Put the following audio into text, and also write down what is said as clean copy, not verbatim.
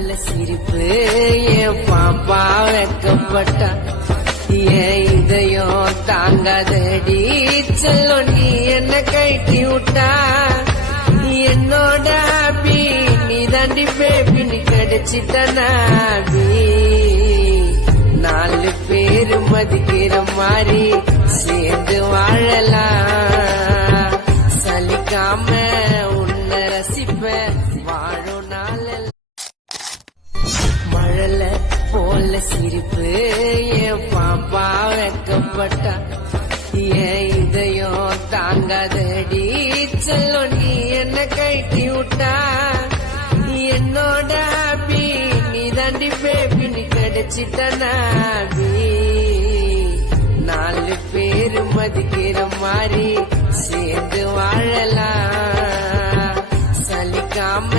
போல சிரிப்பு என் பாப்பா வெக்கப்பட்டா என் இதயம் தாங்காதடி செல்லம் நீ என்ன கைட்டி விட்டா என்னோட ஹாப்பி நீ தாண்டி பேபி நீ கிடைச்சிட்டனாபி 4 பேரு மதிக்கிற மாதிரி சேர்ந்து வாழலாம் சலிக்காம உன்னை ரசிப்ப வாழும் நாள் மழல போல சிரிப்பு என் பாப்பா வெக்கப்பட்டா என் இதயம் தாங்காதடி செல்லம் நீ என்ன கைட்டி விட்டா என்னோட ஹாப்பி நீ தாண்டி பேபி நீ கிடைச்சிட்டனாபி 4 பேரு மதிக்கிற மாதிரி சேர்ந்து வாழலாம் சலிக்காம